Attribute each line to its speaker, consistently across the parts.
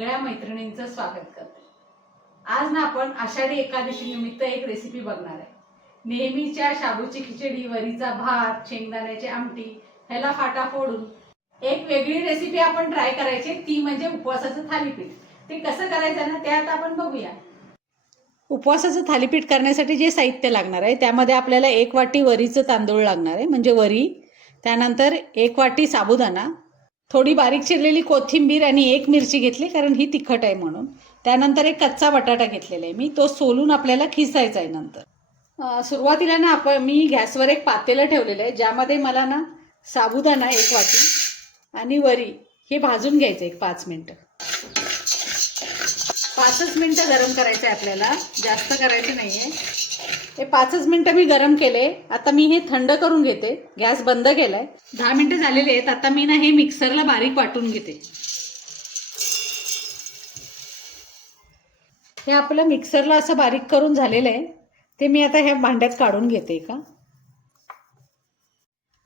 Speaker 1: सगळ्या मैत्रिणींचं स्वागत करते. आज ना आपण आषाढी एकादशी निमित्त एक रेसिपी बघणार आहे. नेहमीच्या शाबूची खिचडी वरीचा भात शेंगदाण्याची आमटी ह्याला फाटा फोडून एक वेगळी रेसिपी आपण ट्राय करायची. ती म्हणजे उपवासाचं थालीपीठ. ते कसं करायचं ना ते आता आपण बघूया. उपवासाचं थालीपीठ करण्यासाठी जे साहित्य लागणार आहे त्यामध्ये आपल्याला एक वाटी वरीचं तांदूळ लागणार आहे. म्हणजे वरी त्यानंतर एक वाटी साबुदाणा थोडी बारीक चिरलेली कोथिंबीर आणि एक मिरची घेतली कारण ही तिखट आहे म्हणून. त्यानंतर एक कच्चा बटाटा घेतलेला आहे मी. तो सोलून आपल्याला खिसायचा आहे नंतर. सुरुवातीला ना आपण मी गॅसवर एक पातेलं ठेवलेलं आहे ज्यामध्ये मला ना साबुदाणा एक वाटी आणि वरी हे भाजून घ्यायचं एक पाच मिनटं. पाचच मिनटं गरम करायचं आहे आपल्याला. जास्त करायचं नाही आहे हे पाचच मिनटं मी गरम केले. आता मी हे थंड करून घेते. गॅस बंद केलाय. दहा मिनटं झालेले आहेत. आता मी ना हे मिक्सरला बारीक वाटून घेते. हे आपलं मिक्सरला असं बारीक करून झालेलं आहे. ते मी आता ह्या भांड्यात काढून घेते का?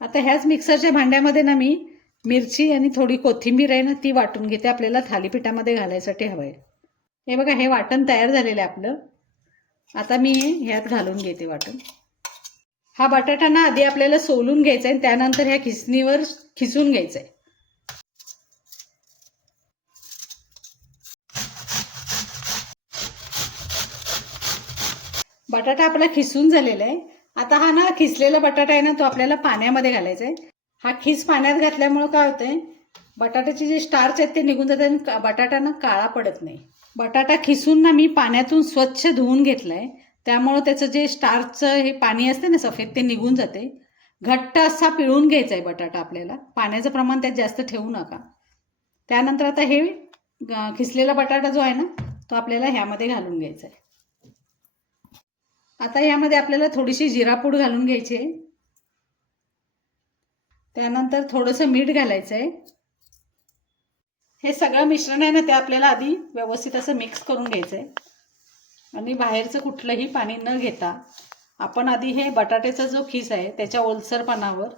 Speaker 1: आता ह्याच मिक्सरच्या भांड्यामध्ये ना मी मिरची आणि थोडी कोथिंबीर आहे ना ती वाटून घेते. आपल्याला थालीपीठामध्ये घालायसाठी हवं आहे हे बघा हे वाटण तयार झालेलं आहे आपलं. आता मी हे ह्यात घालून घेते वाटून. हा बटाटा ना आधी आपल्याला सोलून घ्यायचा आहे त्यानंतर ह्या खिसणीवर खिसून घ्यायचा आहे. बटाटा आपला खिसून झालेला आहे. आता हा ना खिसलेला बटाटा आहे ना तो आपल्याला पाण्यामध्ये घालायचा आहे. हा खिस पाण्यात घातल्यामुळं काय होतंय बटाट्याचे जे स्टार्च आहेत ते निघून जातात आणि बटाटा ना काळा पडत नाही. बटाटा खिसून ना मी पाण्यातून स्वच्छ धुवून घेतलाय. त्यामुळं त्याचं जे स्टार्चचं हे पाणी असते ना सफेद ते निघून जाते. घट्ट असा पिळून घ्यायचा आहे बटाटा आपल्याला. पाण्याचं प्रमाण त्यात जास्त ठेवू नका. त्यानंतर आता हे खिसलेला बटाटा जो आहे ना तो आपल्याला ह्यामध्ये घालून घ्यायचा आहे आता ह्यामध्ये आपल्याला थोडीशी जिरापूड घालून घ्यायची आहे त्यानंतर थोडंसं मीठ घालायचं आहे हे सगळं मिश्रण आहे ना ते आपल्याला आधी व्यवस्थित असं मिक्स करून घ्यायचं आहे आणि बाहेरचं कुठलंही पाणी न घेता आपण आधी हे बटाट्याचा जो खीस आहे त्याच्या ओलसरपणावर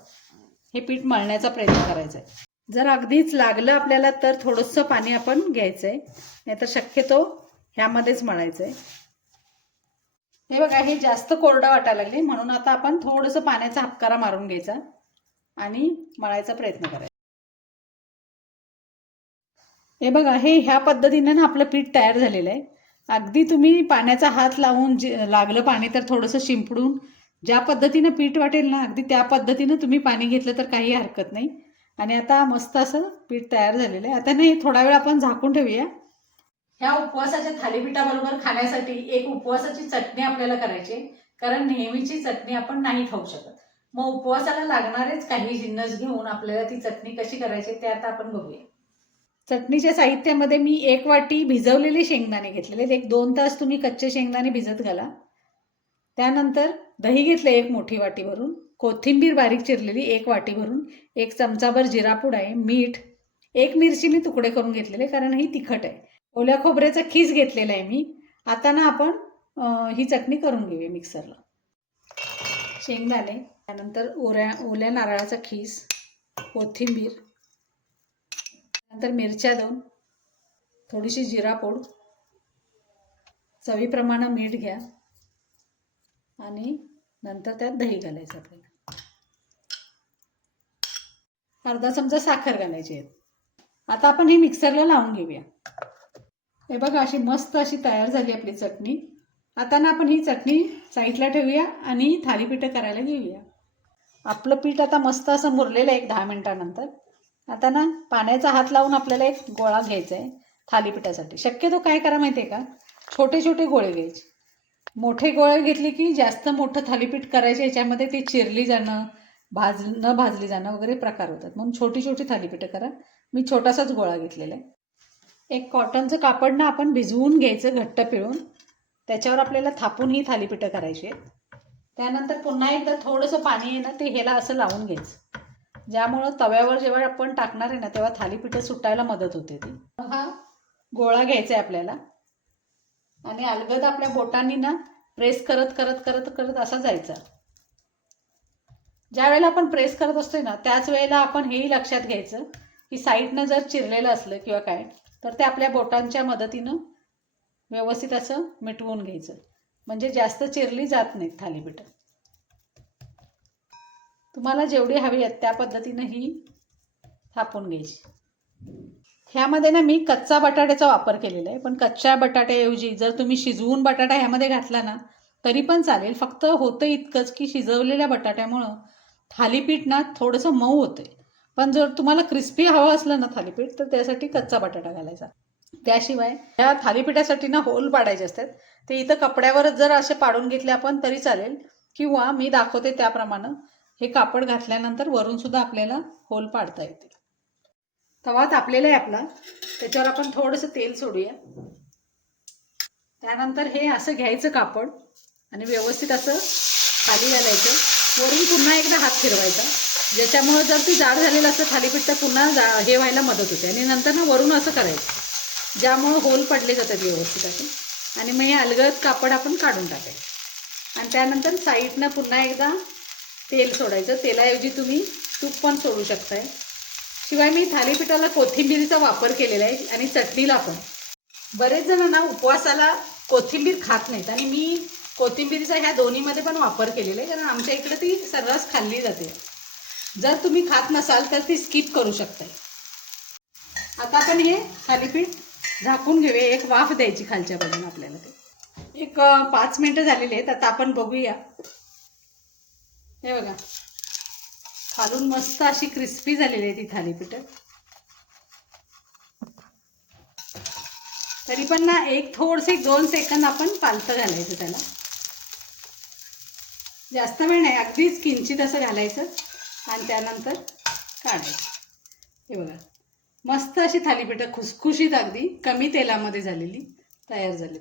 Speaker 1: हे पीठ मळण्याचा प्रयत्न करायचा आहे जर अगदीच लागलं आपल्याला तर थोडंसं पाणी आपण घ्यायचं आहे नाहीतर शक्यतो ह्यामध्येच मळायचं आहे हे बघा हे जास्त कोरडं वाटायला लागले म्हणून आता आपण थोडंसं पाण्याचा हपकारा मारून घ्यायचा आणि मळायचा प्रयत्न करायचा. हे बघा हे ह्या पद्धतीने ना आपलं पीठ तयार झालेलं आहे. अगदी तुम्ही पाण्याचा हात लावून जे लागलं पाणी तर थोडंसं शिंपडून ज्या पद्धतीनं पीठ वाटेल ना अगदी त्या पद्धतीनं तुम्ही पाणी घेतलं तर काही हरकत नाही. आणि आता मस्त असं पीठ तयार झालेलं आहे. आता नाही थोडा वेळ आपण झाकून ठेवूया. ह्या उपवासाच्या थालीपीठाबरोबर खाण्यासाठी एक उपवासाची चटणी आपल्याला करायची आहे. कारण नेहमीची चटणी आपण नाही खाऊ शकत. मग उपवासाला लागणारेच काही जिन्नस घेऊन आपल्याला ती चटणी कशी करायची ते आता आपण बघूया. चटणीच्या साहित्यामध्ये मी एक वाटी भिजवलेले शेंगदाणे घेतलेले आहेत. एक दोन तास तुम्ही कच्चे शेंगदाणे भिजत घाला. त्यानंतर दही घेतलं एक मोठी वाटी भरून. कोथिंबीर बारीक चिरलेली एक वाटी भरून. एक चमचाभर जिरापूड आहे मीठ. एक मिरची मी तुकडे करून घेतलेले कारण ही तिखट आहे. ओल्या खोबऱ्याचा खीस घेतलेला आहे मी. आता ना आपण ही चटणी करून घेऊया मिक्सरला. शेंगदाणे त्यानंतर ओऱ्या ओल्या नारळाचा खीस कोथिंबीर. नंतर मिरच्या दोन थोडीशी जिरापूड चवीप्रमाणे मीठ घ्या आणि नंतर त्यात दही घालायचं आपल्याला. अर्धा चमचा साखर घालायची आहे. आता आपण हे मिक्सरला लावून घेऊया. हे बघा अशी मस्त अशी तयार झाली आपली चटणी. आता ना आपण ही चटणी साईडला ठेवूया आणि थालीपीठं करायला घेऊया. आपलं पीठ आता मस्त असं मुरलेलं आहे एक दहा मिनटानंतर. आता ना पाण्याचा हात लावून आपल्याला एक गोळा घ्यायचा आहे थालीपीठासाठी. शक्यतो काय करा माहिती आहे का? छोटे छोटे गोळे घ्यायचे. मोठे गोळे घेतले की जास्त मोठं थालीपीठ करायचे याच्यामध्ये ते चिरली जाणं भाज न भाजली जाणं वगैरे प्रकार होतात. म्हणून छोटी छोटी थालीपीठं करा. मी छोटासाच गोळा घेतलेला आहे एक कॉटनचं कापड ना आपण भिजवून घ्यायचं घट्ट पिळून. त्याच्यावर आपल्याला थापून ही थालीपीठं करायची आहेत. त्यानंतर पुन्हा एकदा थोडंसं पाणी आहे ना ते ह्याला असं लावून घ्यायचं. ज्यामुळं तव्यावर जेव्हा आपण टाकणार आहे ना तेव्हा थालीपीठं सुटायला मदत होते ती. मग हा गोळा घ्यायचा आहे आपल्याला. आणि अलगद आपल्या बोटांनी ना प्रेस करत करत करत करत असा जायचा. ज्या वेळेला आपण प्रेस करत असतोय ना त्याच वेळेला आपण हेही लक्षात घ्यायचं की साईडनं जर चिरलेलं असलं किंवा काय तर ते आपल्या बोटांच्या मदतीनं व्यवस्थित असं मिटवून घ्यायचं. म्हणजे जास्त चिरली जात नाहीत थालीपीठं. तुम्हाला जेवढी हवी आहेत त्या पद्धतीनं ही थापून घ्यायची. ह्यामध्ये ना मी कच्चा बटाट्याचा वापर केलेला आहे. पण कच्च्या बटाट्याऐवजी जर तुम्ही शिजवून बटाटा ह्यामध्ये घातला ना तरी पण चालेल. फक्त होतं इतकंच की शिजवलेल्या बटाट्यामुळं थालीपीठ ना थोडंसं मऊ होतं पण जर तुम्हाला क्रिस्पी हवं असलं ना थालीपीठ तर त्यासाठी कच्चा बटाटा घालायचा. त्याशिवाय ह्या थालीपीठासाठी ना होल पाडायचे असतात. ते इथं कपड्यावरच जर असे पाडून घेतले आपण तरी चालेल. किंवा मी दाखवते त्याप्रमाणे हे कापड घातल्यानंतर वरून सुद्धा आपल्याला होल पाडता येते तवा तापलेला आहे आपला. त्याच्यावर आपण थोडंसं तेल सोडूया. त्यानंतर हे असं घ्यायचं कापड आणि व्यवस्थित असं खाली घालायचं. वरून पुन्हा एकदा हात फिरवायचा. ज्याच्यामुळं जर ती जाड झालेलं असतं थालीपीठ तर पुन्हा जा हे व्हायला मदत होते. आणि नंतर ना वरून असं करायचं. ज्यामुळं होल पडले जातात व्यवस्थित असे. आणि मग हे अलगद कापड आपण काढून टाकायचं. आणि त्यानंतर साईडनं पुन्हा एकदा तेल सोडायचं. तेलाऐवजी तुम्ही तूप पण सोडू शकताय. शिवाय मी थालीपीठाला कोथिंबीरीचा वापर केलेला आहे आणि चटणीला पण. बरेच जण ना उपवासाला कोथिंबीर खात नाहीत आणि मी कोथिंबीरीचा ह्या दोन्हीमध्ये पण वापर केलेला आहे. कारण आमच्या इकडे ती सर्रास खाल्ली जाते. जर तुम्ही खात नसाल तर ती स्किप करू शकताय. आता आपण हे थालीपीठ झाकून घेऊया. एक वाफ द्यायची खालच्या बाजून आपल्याला ते. एक पाच मिनटं झालेली आहेत. आता आपण बघूया. हे बघा. खालून मस्त अशी क्रिस्पी झालेली आहे ती थालीपीठं. तरी पण ना एक थोडसे दोन सेकंद आपण पालतं घालायचं त्याला. जास्त वेळ नाही अगदीच किंचित असं घालायचं आणि त्यानंतर काढायचं. हे बघा. मस्त अशी थालीपीठं खुसखुशीत अगदी कमी तेलामध्ये झालेली तयार झाली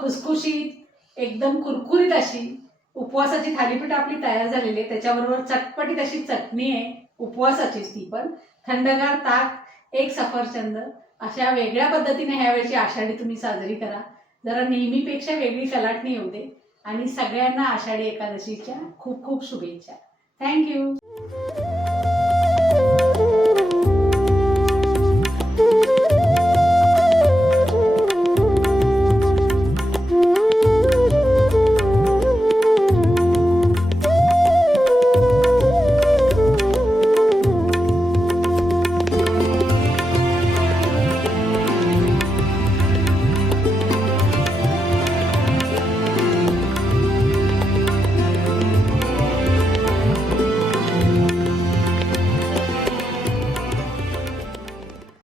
Speaker 1: खुसखुशीत एकदम कुरकुरीत अशी उपवासाची थालीपीठ आपली तयार झालेली आहे. त्याच्याबरोबर चटपटीत अशी चटणी आहे उपवासाचीच ती पण. थंडगार ताक एक सफरचंद अशा वेगळ्या पद्धतीने ह्यावेळची आषाढी तुम्ही साजरी करा. जरा नेहमीपेक्षा वेगळी कलाटणी येऊ दे. आणि सगळ्यांना आषाढी एकादशीच्या खूप खूप शुभेच्छा. थँक्यू